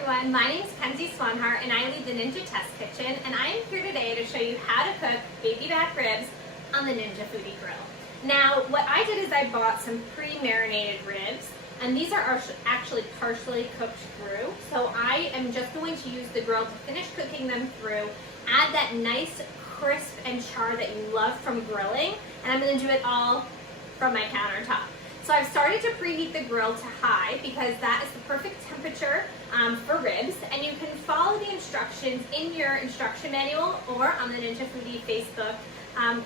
everyone, my name is Kenzie Swanhart and I lead the Ninja Test Kitchen, and I am here today to show you how to cook baby back ribs on the Ninja Foodi Grill. Now what I did is I bought some pre-marinated ribs, and these are actually partially cooked through, so I am just going to use the grill to finish cooking them through, add that nice crisp and char that you love from grilling, and I'm going to do it all from my countertop. So I've started to preheat the grill to high because that is the perfect temperature for ribs, and you can follow the instructions in your instruction manual or on the Ninja Foodi Facebook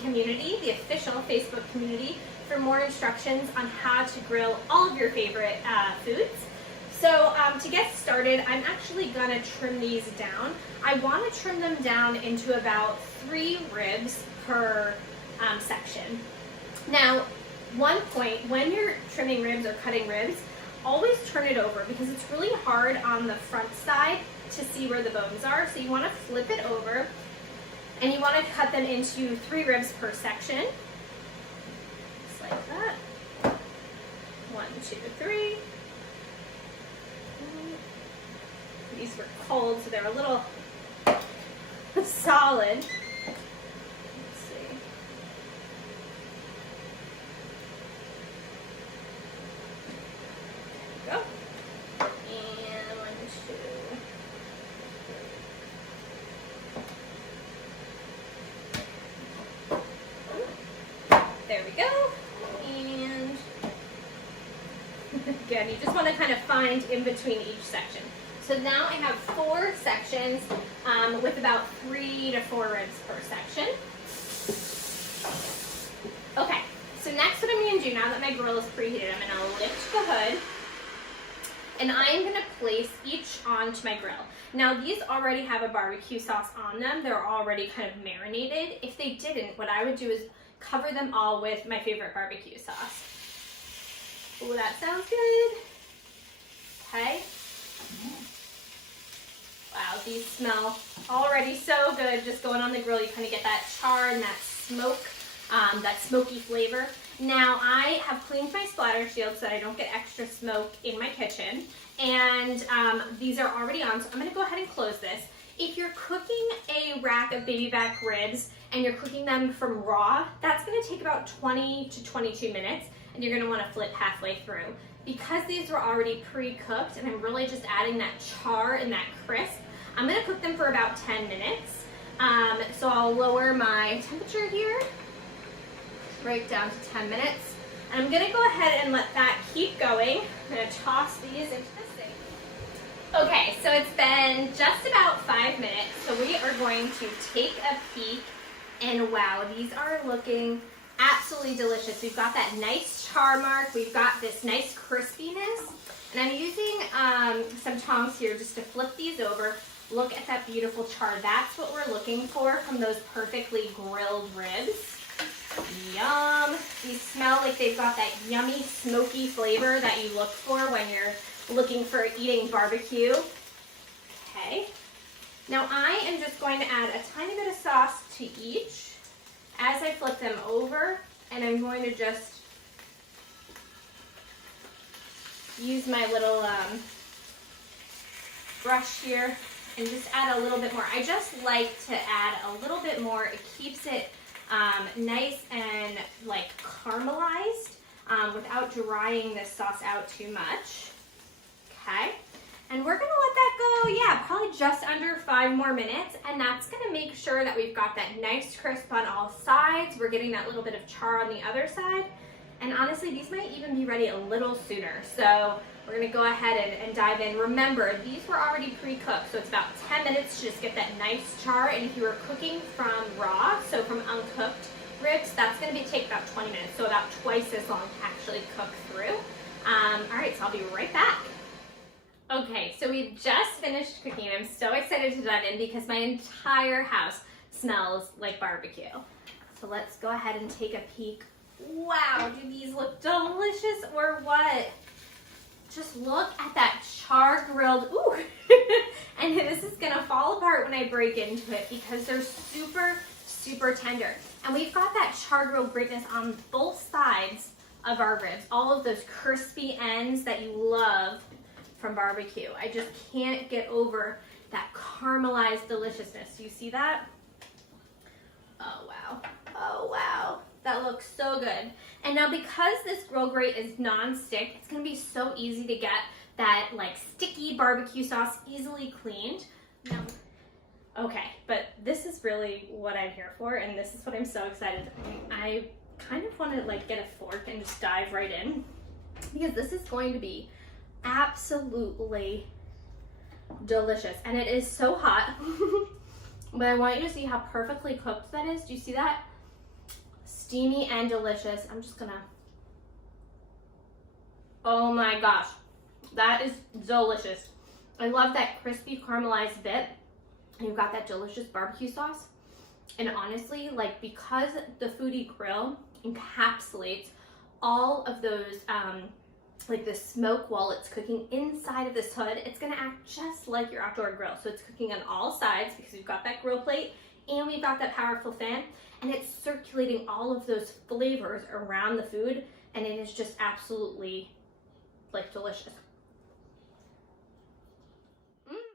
community, the official Facebook community, for more instructions on how to grill all of your favorite foods. So to get started, I'm actually going to trim these down. I want to trim them down into about 3 ribs per section. Now, one point, when you're trimming ribs or cutting ribs, always turn it over because it's really hard on the front side to see where the bones are. So you want to flip it over and you want to cut them into 3 ribs per section. Just like that. 1, 2, 3. These were cold, so they're a little solid. There we go, and again, you just want to kind of find in between each section. So now I have 4 sections with about 3 to 4 ribs per section. Okay, so next what I'm going to do, now that my grill is preheated, I'm going to lift the hood, and I'm going to place each onto my grill. Now these already have a barbecue sauce on them. They're already kind of marinated. If they didn't, what I would do is cover them all with my favorite barbecue sauce. Oh, that sounds good. Okay. Wow, these smell already so good. Just going on the grill, you kind of get that char and that smoke, that smoky flavor. Now I have cleaned my splatter shield so that I don't get extra smoke in my kitchen. And these are already on, so I'm gonna go ahead and close this. If you're cooking a rack of baby back ribs and you're cooking them from raw, that's gonna take about 20 to 22 minutes, and you're gonna wanna flip halfway through. Because these were already pre-cooked and I'm really just adding that char and that crisp, I'm gonna cook them for about 10 minutes. So I'll lower my temperature here, right down to 10 minutes. And I'm gonna go ahead and let that keep going. I'm gonna toss these into the sink. Okay, so it's been just about 5 minutes, so we are going to take a peek, and wow, these are looking absolutely delicious. We've got that nice char mark, we've got this nice crispiness, and I'm using some tongs here just to flip these over. Look at that beautiful char. That's what we're looking for from those perfectly grilled ribs. Yum! These smell like they've got that yummy, smoky flavor that you look for when you're looking for eating barbecue. Okay. Now I am just going to add a tiny bit of sauce to each as I flip them over, and I'm going to just use my little brush here and just add a little bit more. I just like to add a little bit more. It keeps it nice and like caramelized without drying this sauce out too much. Okay, and we're gonna let that go, yeah, probably just under 5 more minutes, and that's gonna make sure that we've got that nice crisp on all sides. We're getting that little bit of char on the other side, and honestly, these might even be ready a little sooner. So we're gonna go ahead and dive in. Remember, these were already pre-cooked, so it's about 10 minutes to just get that nice char, and if you were cooking from raw, so from uncooked ribs, that's gonna take about 20 minutes, so about twice as long to actually cook through. All right, so I'll be right back. Okay, so we just finished cooking. I'm so excited to dive in because my entire house smells like barbecue. So let's go ahead and take a peek. Wow, do these look delicious or what? Just look at that char-grilled, ooh, and this is gonna fall apart when I break into it because they're super, super tender. And we've got that char-grilled greatness on both sides of our ribs, all of those crispy ends that you love from barbecue. I just can't get over that caramelized deliciousness. You see that? Oh wow, oh wow. That looks so good. And now because this grill grate is non-stick, it's gonna be so easy to get that like sticky barbecue sauce easily cleaned. Now, okay, but this is really what I'm here for, and this is what I'm so excited. I kind of want to like get a fork and just dive right in, because this is going to be absolutely delicious. And it is so hot, but I want you to see how perfectly cooked that is. Do you see that? Steamy and delicious. I'm just gonna, oh my gosh, that is delicious. I love that crispy caramelized bit, and you've got that delicious barbecue sauce. And honestly, like, because the Foodi Grill encapsulates all of those like the smoke while it's cooking inside of this hood, it's gonna act just like your outdoor grill. So it's cooking on all sides because we've got that grill plate and we've got that powerful fan, and it's circulating all of those flavors around the food, and it is just absolutely like delicious.